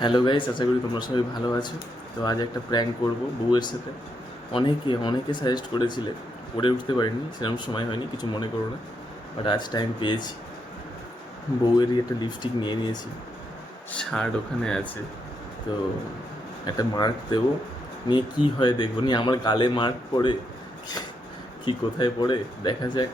Hello guys আশা করি তোমরা সবাই ভালো আছো। তো আজ একটা প্র্যাঙ্ক করব বউয়ের সাথে। অনেকে অনেকে সাজেস্ট করেছিলে। পড়ে উঠতে পারিনি, সেরকম সময় হয়নি, কিছু মনে করো না। বাট আজ টাইম পেয়েছি। বউয়েরই একটা লিপস্টিক নিয়ে নিয়েছি। শার্ট ওখানে আছে। তো একটা মার্ক দেবো। নিয়ে কি হয় দেখব? নিয়ে আমার গালে মার্ক পড়ে। কি কোথায় পড়ে? দেখা যাক।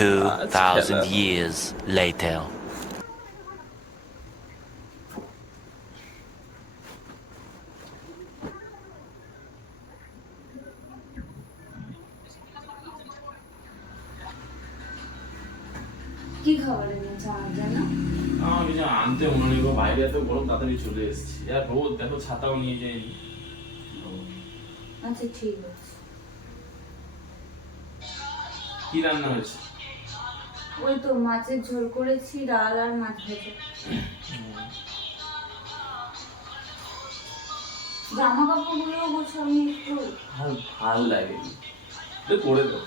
Two thousand hello. years later. কি খাবার এনেছে আমার জন্য আমার কিছু আনতে মনে নেই গো, বাইরে এত গরম তাড়াতাড়ি চলে এসেছি আর রোদ দেখো ছাতাও নিয়ে যাইনি আচ্ছা ঠিক আছে কি রান্না হয়েছে ওই তো মাছের ঝোল করেছি, ডাল আর মাছ ভেজে। জামা কাপড় কাপড়গুলো গোছাবি একটু ভালো লাগে করে দাও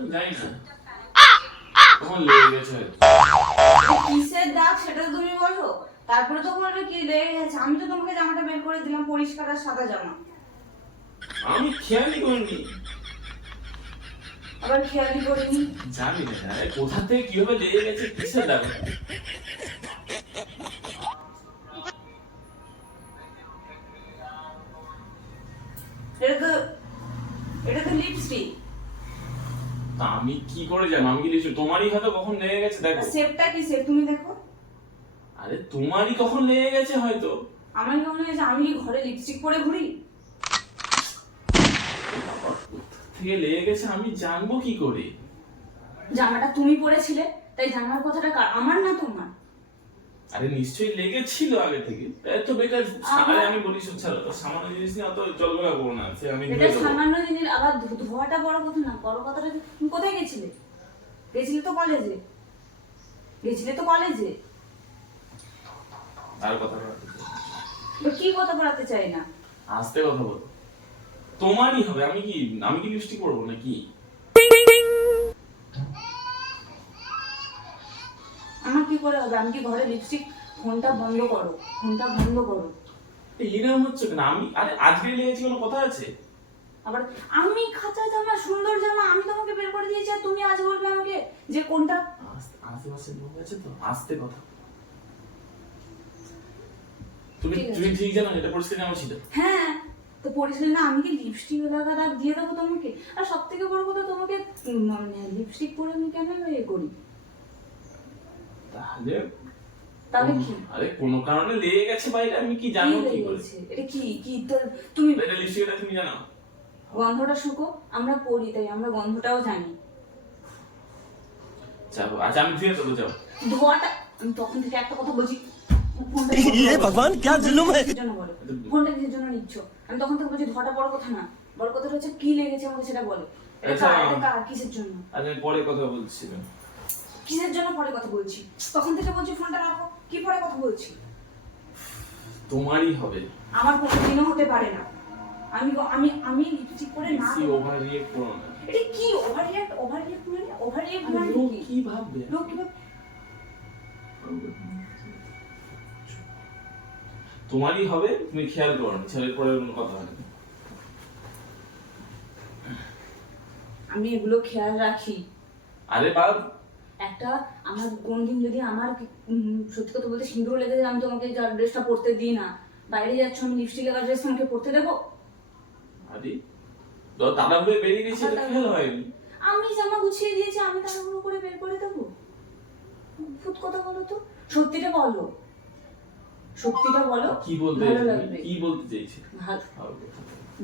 খেয়াল জানি না তোমার লেগে গেছে কিসের দাগ? সেটা তো তুমি বলো। তারপরে তো বলবে কি লেগে গেছে আমি তো তোমাকে জামাটা বের করে দিলাম পরিষ্কার আর সাদা জামা। আমি খেয়ালই করিনি। আবার খেয়ালি করিনি। জানি না কোথা থেকে কীভাবে লেগে গেছে কিসের দাগ? কি করে জানো? আমি কি লিখছি? তোমারই হয়তো কখন লেগে গেছে দেখো। সেফটা কি? সেভ তুমি দেখো। আরে তোমারই কখন লেগে গেছে হয়তো। আমার কি মনে হয়েছে আমি ঘরে লিপস্টিক পরে ঘুরি? থেকে লেগে গেছে আমি জানব কি করে? জামাটা তুমি পরেছিলে তাই জানার কথাটা আমার না তোমার? আরে নিশ্চয়ই লেগেছিল আগে থেকে। এত বেকার আরে আমি বলি ছাড়ো তো সামান্য জিনিস নিয়ে অত করব না সে আমি এটা সামান্য জিনিস আবার ধোয়াটা বড় কথা না বড় কথাটা তুমি কোথায় গেছিলে? গেছিলে তো কলেজে গেছিলে তো কলেজে আর কথা বলতে কি কথা বলাতে চাই না? আস্তে কথা বলো। তোমারই হবে আমি কি আমি কি লিপস্টিক পরবো নাকি? করে হবে আমি কি ঘরে লিপস্টিক ফোনটা বন্ধ করো। ফোনটা বন্ধ করো। এরকম হচ্ছে কেন? আমি আরে আজকে লেগেছি কোনো কথা আছে? আবার আমি খাঁচা জামা সুন্দর জামা আমি তোমাকে বের করে দিয়েছি আর তুমি আজ বলবে আমাকে যে কোনটা? আস্তে আশেপাশে লোক আছে তো আস্তে কথা। তুমি তুমি ঠিক জানো এটা পরিষ্কার জামা ছিল। হ্যাঁ তো পরিষ্কার না আমি কি লিপস্টিক লাগা দাগ দিয়ে দেবো তোমাকে? আর সব থেকে বড় কথা তোমাকে মানে লিপস্টিক পরে আমি কেন এ করি? তাহলে তাহলে কি আরে কোনো কারণে লেগে গেছে বাইরে আমি কি কি জানো কি লেগে করে গেছে? এটা কি কি তোর তুমি এটা লিপস্টিকটা তুমি জানো গন্ধটা শুকো আমরা পরি তাই আমরা গন্ধটাও জানি যাবো আচ্ছা আমি ধুয়ে দেবো যাও ধোয়াটা আমি তখন থেকে একটা কথা বলছি ফোনটা ये भगवान क्या जुल्म है কিসের জন্য বলো ফোনটা কিসের জন্য নিচ্ছ আমি তখন থেকে বলছি ধোয়াটা বড় কথা না বড় কথাটা হচ্ছে কি লেগেছে আমাকে সেটা বলো এটা আচ্ছা। কার এটা কার কিসের জন্য আচ্ছা আমি পরে কথা বলছিলাম কিসের জন্য পরে কথা বলছি? তখন থেকে বলছি ফোনটা রাখো? কি পরে কথা বলছি? তোমারই হবে। আমার কোনোদিনও হতে পারে না। আমি আমি আমি লিপস্টিক পরে না বেশি ওভার রিয়েক্ট করো না। এটা কি? ওভার রিয়াক্ট ওভার রিয়াক্ট মানে ওভার রিয়াক্ট মানে লোক কি? কি ভাববে? লোক কীভাবে তোমারই হবে তুমি খেয়াল করো না ছেলের পরে কোনো কথা হয় না। আমি এগুলো খেয়াল রাখি। আরে বাপ একটা আমার কোনদিন যদি আমার সত্যি কথা বলতে সিঁদুর লেগে যায় আমি তোমাকে যা ড্রেসটা পরতে দিই না। বাইরে যাচ্ছ আমি লিপস্টিক লাগা ড্রেস তোমাকে পরতে দেবো? আরে তো দাদা হয়ে বেরিয়ে গেছে খেয়াল হয়নি? আমি জামা গুছিয়ে দিয়েছি আমি তাড়াহুড়ো করে বের করে দেবো। ফুট কথা বলো তো। সত্যিটা বলো। সত্যিটা বলো কি বলতে ভালো লাগবে। কি বলতে চাইছি?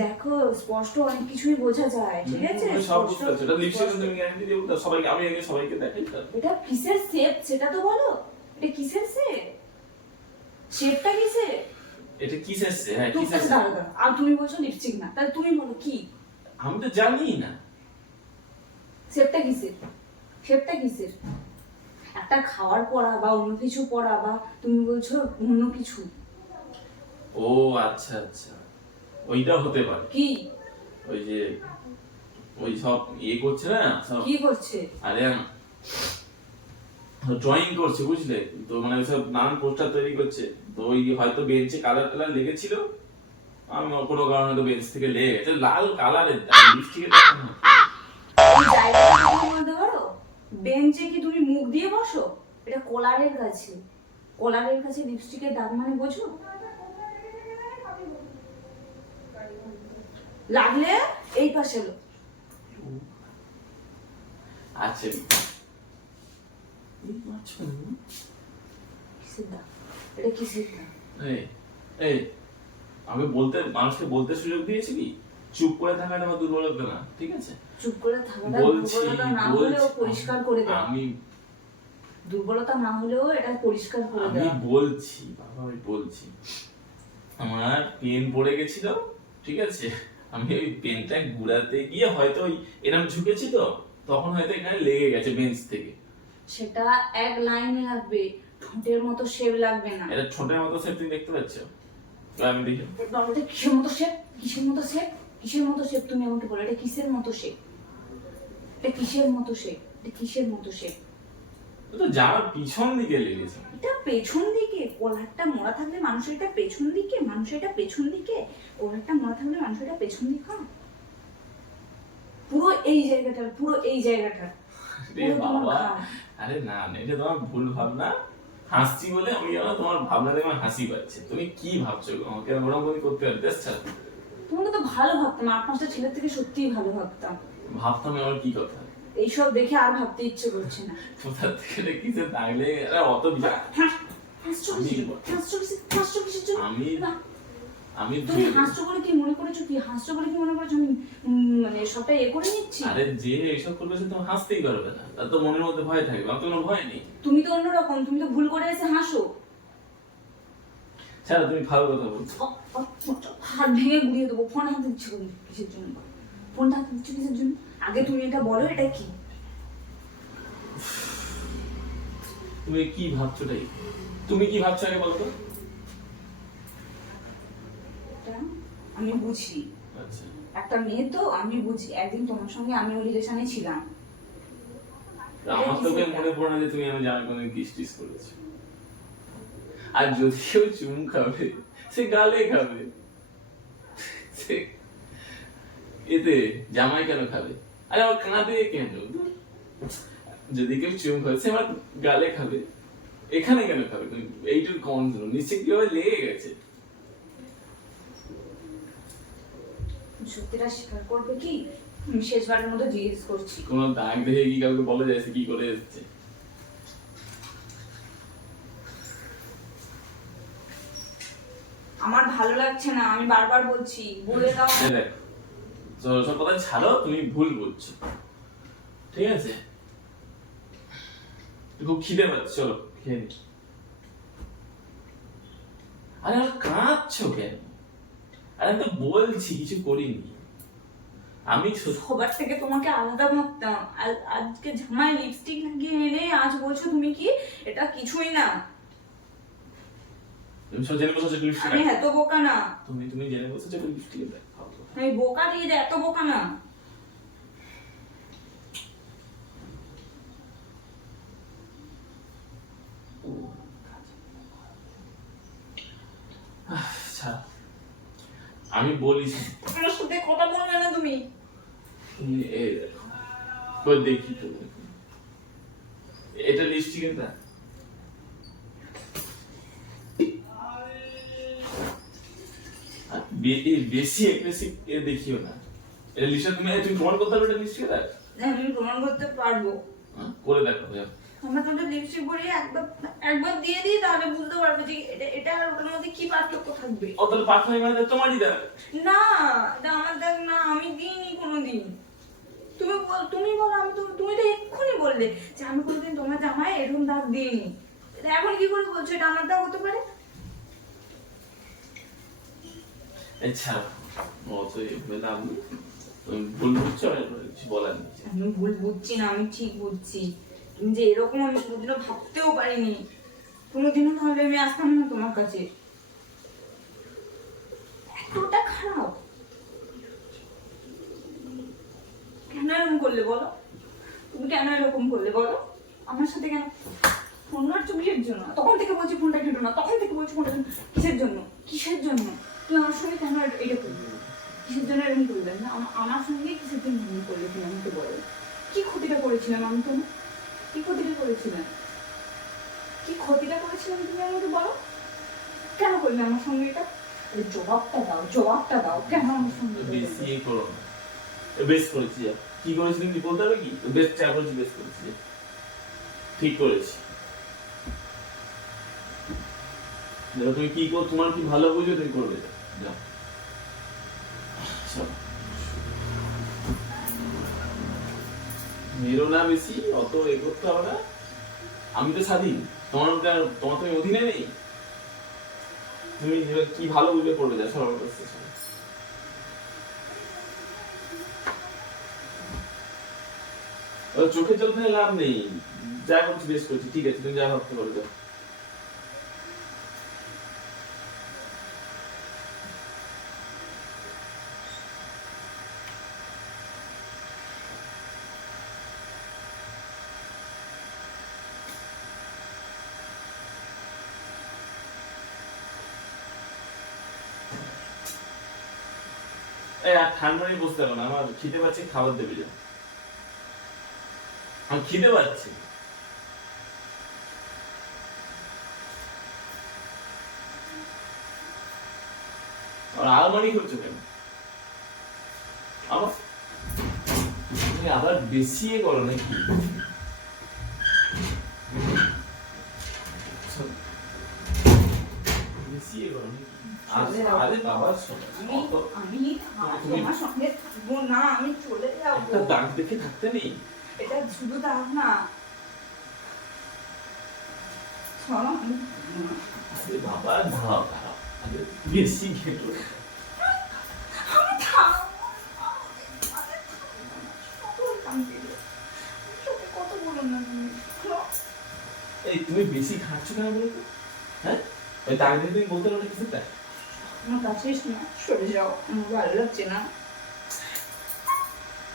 দেখো স্পষ্ট অনেক কিছুই বোঝা যায় ঠিক আছে? সব বুঝতে পারছ। এটা লিপস্টিক তুমি গ্যারান্টি দিও তো সবাইকে আমি আগে সবাইকে দেখাই এটা কিসের শেপ সেটা তো বলো। এটা কিসের শেপ শেপটা কিসের? এটা কি শেষে হ্যাঁ কি তুমি শেষে দাঁড়া দাঁড়া। আর তুমি বলছো লিপস্টিক না। তাহলে তুমি বলো কি? আমি তো জানি না। শেপটা কিসের? শেপটা কিসের? একটা খাওয়ার পড়া বা অন্য কিছু পড়া বা তুমি বলছো অন্য কিছু? ও আচ্ছা আচ্ছা। ওইটা হতে পারে। কি? ওই যে ওই সব ইয়ে করছে না সব কি করছে? আরে ড্রয়িং করছে বুঝলে? তো মানে সব নানান পোস্টার তৈরি করছে। তো ওই হয়তো বেঞ্চে কালার কালার লেগেছিল। আমি কোনো কারণে তো বেঞ্চ থেকে লেগে গেছে। লাল কালারের লিপস্টিকের বেঞ্চে কি তুমি দিয়ে বসো। এটা কলারের কাছে। কলারের কাছে লিপস্টিকের দাগ মানে বোঝো? লাগলে এই পাশে আচ্ছা। এটা এই এই আমি বলতে মানুষকে বলতে সুযোগ দিয়েছি কি? চুপ করে থাকাটা আমার দুর্বলতা না ঠিক আছে? চুপ করে থাকাটা বলছি না হলেও পরিষ্কার করে দাও আমি দুর্বলতা না হলেও এটা পরিষ্কার করে আমি বলছি বাবা আমি বলছি। আমার পেন পড়ে গেছিল ঠিক আছে? আমি ওই পেনটা ঘুরাতে গিয়ে হয়তো ওই এরকম ঝুঁকেছি তো তখন হয়তো এখানে লেগে গেছে বেঞ্চ থেকে। সেটা এক লাইনে লাগবে ঠোঁটের মতো শেপ লাগবে না। এটা ছোটের মতো সে তুমি দেখতে পাচ্ছ? আমি দেখি। এটা কিসের মতো শেপ কিসের মতো শেপ কিসের মতো শেপ তুমি আমাকে বলো? এটা কিসের মতো শেপ এটা কিসের মতো শেপ এটা কিসের মতো শেপ তো জামার পিছন দিকে লেগেছে। এটা পেছন দিকে কলারটা মোড়া থাকলে মানুষের এটা পেছন দিকে মানুষের এটা পেছন দিকে কলারটা মোড়া থাকলে মানুষের এটা পেছন দিক হয়। পুরো এই জায়গাটা পুরো এই জায়গাটা। রে বাবা আরে না এটা তোমার ভুল ভাবনা। হাসছি বলে আমি যেন তোমার ভাবনা দেখে আমার হাসি পাচ্ছে। তুমি কি ভাবছ? আমাকে ওরকম করে করতে পারবে। তোমাকে তো ভালো ভাবতাম আট পাঁচটা ছেলের থেকে সত্যিই ভালো ভাবতাম। ভাবতাম আমার কি কথা? এইসব দেখে আর ভাবতে ইচ্ছে করছে না। কোথা থেকে দেখিছে তাইলে আরে অত কিসের জন্য? আমি- আমি তুমি হাসছো বলে কি মনে করেছ কি? হাসছো বলে কি মনে করেছ? আমি মানে সবটা এ করে নিচ্ছি? আরে যে এইসব করবে সে তো হাসতেই পারবে না। তার তো মনের মধ্যে ভয় থাকবে। আমার তো কোনো ভয় নেই। তুমি তো অন্যরকম। তুমি তো ভুল করে এসে হাসো। ছাড়া তুমি ভালো কথা বলছো। হাত ভেঙে গুড়িয়ে দেবো। ফোন হাতে দিচ্ছ? কিসের জন্য? ফোনটা হাতে দিচ্ছ কিসের জন্য? আগে তুমি এটা বলো এটা কি? তুমি কি ভাবছ তাই? তুমি কি ভাবছ আগে বলো তো। আমি বুঝি। আচ্ছা। একটা মেয়ে তো আমি বুঝি। একদিন তোমার সঙ্গে আমিও রিলেশনে ছিলাম। আমার তোকে মনে পড়ে না যে তুমি আমি জামাই কোনো কিস টিস করেছ। আর যদি চুমু খাবে সে গালে খাবে। সে এতে জামাই কেন খাবে? আরে আমার কাঁদে কেন? যদি কেউ চুমু সে আমার গালে খাবে। এখানে কেন খাবে? এইটুকু কমন ছিল কীভাবে লেগে গেছে? সত্যিটা স্বীকার করবে কি? শেষবারের মতো জিজ্ঞেস করছি। কোনো দাগ দেখে কি কাউকে বলা যায় কি করে এসছে? আমার ভালো লাগছে না আমি বারবার বলছি বলে দাও। কথা ছাড়ো তুমি ভুল বলছো ঠিক আছে? খুব খিদে পাচ্ছে চলো খেয়ে নি। আরে আর কাঁদছো কেন? আরে আমি তো বলছি কিছু করিনি। আমি সবার থেকে তোমাকে আলাদা ভাবতাম। আজ- আজকে জামায় লিপস্টিক লাগিয়ে এনে আজ বলছো তুমি কি? এটা কিছুই না। তুমি সব জেনে বসেছো লিপস্টিক আমি এত বোকা না। তুমি তুমি জেনে বসেছো লিপস্টিক। আমি বোকা দিয়ে দে এত বোকা না। আমি বলিস। আমার সাথে কথা বলবে না তুমি? দেখো। দেখি তো এটা লিপস্টিকের না? বেশি এগ্রেসিভ এ দেখিও না। এটা লিপস্টিক তুমি তুমি প্রমাণ করতে পারবে এটা লিপস্টিক আমি প্রমাণ করতে পারব। করে দেখো যাও। আমার তো লিপস্টিক পরিয়ে একবার একবার দিয়ে দিই তাহলে বুঝতে পারবে যে এটা এটা আর ওটার মধ্যে কি পার্থক্য থাকবে। ও তাহলে পার্থনাই মানে তোমারই দেখ না এটা আমার দেখ না আমি দিইনি কোনোদিন। তুমি বল তুমি বলো আমি তো তুমি তো এক্ষুনি বললে যে আমি কোনোদিন তোমার জামায় এরকম দাগ দিইনি। এখন কি করে বলছো? এটা আমার দাগ হতে পারে? আচ্ছা। বলার ভুল বুঝছি না, আমি ঠিক বুঝছি। যে এরকম আমি কোনোদিনও ভাবতেও পারিনি। কোনোদিনও আমি আসতাম না তোমার কাছে। এতটা খারাপ। এরকম করলে বলো? তুমি কেন এরকম করলে বলো? আমার সাথে কেন? ফোন জন্য তখন থেকে বলছি ফোনটা কেটো না। তখন থেকে বলছি ফোনটা কিসের জন্য? কিসের জন্য? তুমি আমার সঙ্গে কেন এটা- করবে কিসের জন্য এরকম করবে না। আমা- আমার সঙ্গে কিসের জন্য করলে তুমি আমাকে বলো। কি ক্ষতিটা করেছিলাম আমি তোমার? কি ক্ষতিটা করেছিলাম? কি ক্ষতিটা করেছিলাম তুমি আমাকে বলো? কেন করলে আমার সঙ্গে এটা? জবাবটা দাও জবাবটা দাও। কেন আমার সঙ্গে? বেশি করো বেশ করেছি। কি করেছি তুমি বলতে পারবে কি? বেশ চা করেছি বেশ করেছি ঠিক করেছি। দেখো তুমি কি কর তোমার কি ভালো বুঝো তুমি করবে। মেরো না বেশি অত এ করতে হবে না আমি তো স্বাধীন। তোমার তোমার তো আমি অধীনে নেই। তুমি কি ভালো বুঝবে করবে যা সবার চোখে জল লাভ নেই। যা করছি বেশ করছি। ঠিক আছে, তুমি যা ভাবতে পারো ঠান্ডা বসতে হবে না। আমার খিদে পাচ্ছে, খাবার দেবে যা আমার খিদে পাচ্ছে। আলমারি করছ কেন? আবার তুমি আবার বেশি এ করো নাকি? বেশি এ করো নাকি? না দাগ দেখে থাকতে নেই। এটা শুধু দাগ না। বাবা বেশি না। না এই তুমি বেশি খাচ্ছ কেন বলো হ্যাঁ? ওই দাগ দেখে তুমি বলতে পারো কিছু তাই আমার কাছে এসো না সরে যাও আমার ভালো লাগছে না।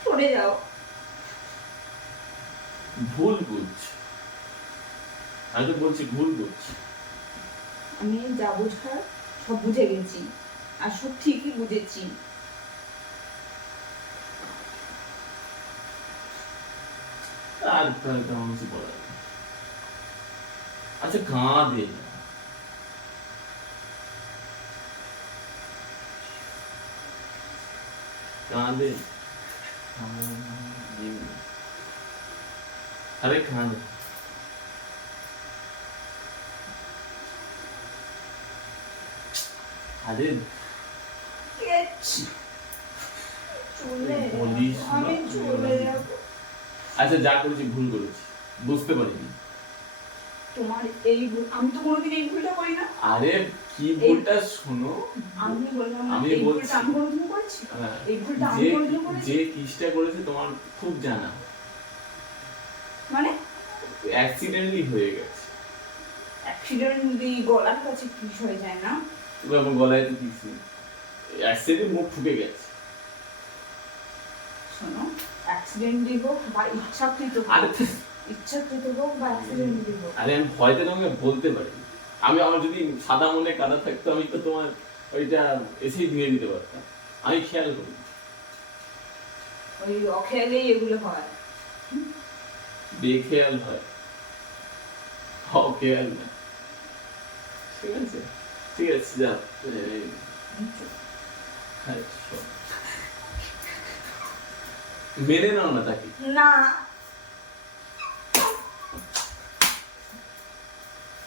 সরে যাও। ভুল বুঝছি। আমি তো বলছি ভুল বুঝছি। আমি যা বোঝার সব বুঝে গেছি আর সব ঠিকই বুঝেছি। আর তেমন কিছু বলা যাবে না। আচ্ছা কাঁদে না। কাঁদে আরে কাঁদে আরে চলে বলিস যাও। আমি না। চলে যাব আচ্ছা যা করেছি ভুল করেছি বুঝতে পারিনি তোমার এই আমি তো কোনোদিন এই ভুলটা করি না। আরে কি ভুলটা শোনো। আমি বললাম আমি বলছি। আমি কোনোদিন করেছি হ্যাঁ, এই ভুলটা আমি কোনোদিন করেছি যে কিসটা করেছে তোমার খুব জানা। মানে? অ্যাক্সিডেন্টলি হয়ে গেছে। অ্যাক্সিডেন্ট যদি গলার কাছে কিস হয়ে যায় না? আমার গলায় তো কিছু অ্যাক্সিডেন্ট মুখ ফুটে গেছে। শোনো অ্যাক্সিডেন্টলি হোক বা ইচ্ছাকৃত আরে ইচ্ছাকৃত হোক বা অ্যাক্সিডেন্টলি হোক আরে আমি ভয়তে তোমাকে বলতে পারি। আমি আমার যদি সাদা মনে কাদা থাকতো আমি তো তোমার ওইটা এসেই দিয়ে দিতে পারতাম। আমি খেয়াল করি। ওই অখেয়ালেই এগুলো হয়। বেখেয়াল হয়। অখেয়াল না। ঠিক আছে? ঠিক আছে যা। হ্যাঁ, মেনে নাও না তাকে। না।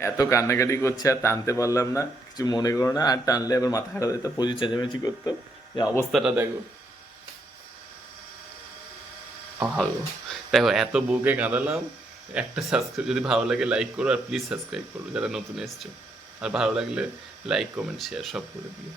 এত কান্নাকাটি করছে, আর টানতে পারলাম না, কিছু মনে করো না, আর টানলে আবার মাথা খারাপ হতো প্রচুর চেঁচামেচি করতো। যে অবস্থাটা দেখো। দেখো, এত বউকে কাঁদালাম, একটা সাবস্ক্রাইব যদি ভালো লাগে লাইক করো, আর প্লিজ সাবস্ক্রাইব করো, যারা নতুন এসছো। আর ভালো লাগলে লাইক কমেন্ট শেয়ার সব করে দিও।